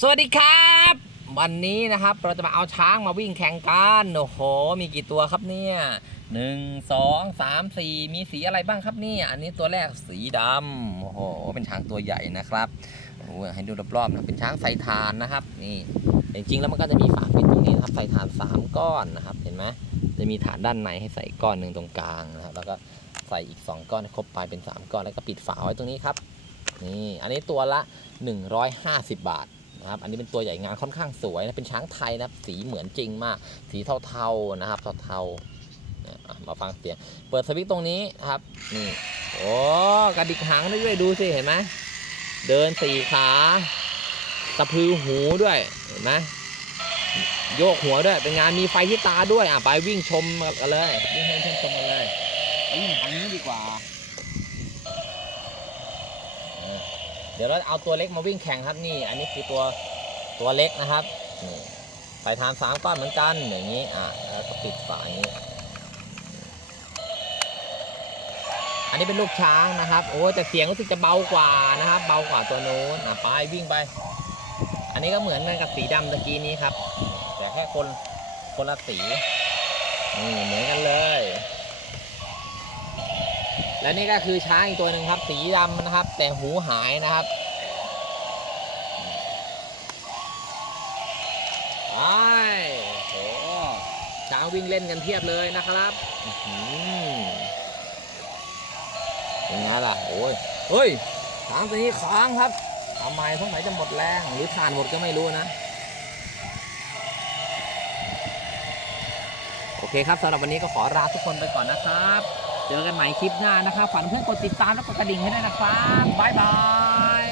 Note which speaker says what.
Speaker 1: สวัสดีครับ วันนี้นะครับเราจะมาเอาช้างมาวิ่งแข่งกันโอ้โหมีกี่ตัวครับเนี่ยหนึ่งสองสามสี่มีสีอะไรบ้างครับเนี่ยอันนี้ตัวแรกสีดำโอ้โหเป็นช้างตัวใหญ่นะครับโอ้โหให้ดูรอบๆนะเป็นช้างใส่ฐานนะครับนี่จริงๆแล้วมันก็จะมีฝาปิดตรงนี้นครับใส่ฐานสามก้อนนะครับเห็นไหมจะมีฐานด้านในให้ใส่ก้อนหนึ่งตรงกลางนะครับแล้วก็ใส่อีกสองก้อนครบไปเป็นสามก้อนแล้วก็ปิดฝาไว้ตรงนี้ครับนี่อันนี้ตัวละ 150 บาท นะครับ อันนี้เป็นตัวใหญ่งานค่อนข้างสวยนะ เป็นช้างไทยนะครับ สีเหมือนจริงมาก สีเทาๆนะครับ เทาๆมาฟังเสียง เปิดสวิตช์ตรงนี้ครับ นี่ โอ้กระดิกหางได้ด้วย ดูสิ เห็นไหม เดินสี่ขา ตะพือหูด้วย เห็นไหมโยกหัวด้วย เป็นงานมีไฟที่ตาด้วย อะ ไปวิ่งชมกันเลย วิ่งให้เพื่นชมกันเลยวิ่งทางนี้ดีกว่า เดี๋ยวเราเอาตัวเล็กมาวิ่งแข่งครับนี่ อันนี้คือตัวตัวเล็กนะครับนี่ใส่ทานสามก้อนเหมือนกันอย่างนี้อะแล้วก็ปิดฝาอย่างนี้ อันนี้เป็นลูกช้างนะครับ โอ้แต่เสียงรู้สึกจะเบากว่านะครับ เบากว่าตัวนู้นอะไปวิ่งไป อันนี้ก็เหมือนกันกับสีดำตะกี้นี้ครับ แต่แค่คนคนละสีนี่เหมือนกันเลย และนี่ก็คือช้างอีกตัวหนึ่งครับ สีดำนะครับ แต่หูหายนะครับไปโอ้ช้างวิ่งเล่นกันเพียบเลยนะครับอื้อหือเป็นไงล่ะโอ้ยเฮ้ยช้างตัวนี้ค้างครับทำไมสงสัยจะหมดแรงหรือทานหมดก็ไม่รู้นะโอเคครับสำหรับวันนี้ก็ขอลาทุกคนไปก่อนนะครับ เจอกันใหม่คลิปหน้านะครับฝากเพื่อนกดติดตามและกดกระดิ่งให้ด้วยนะครับบ๊ายบาย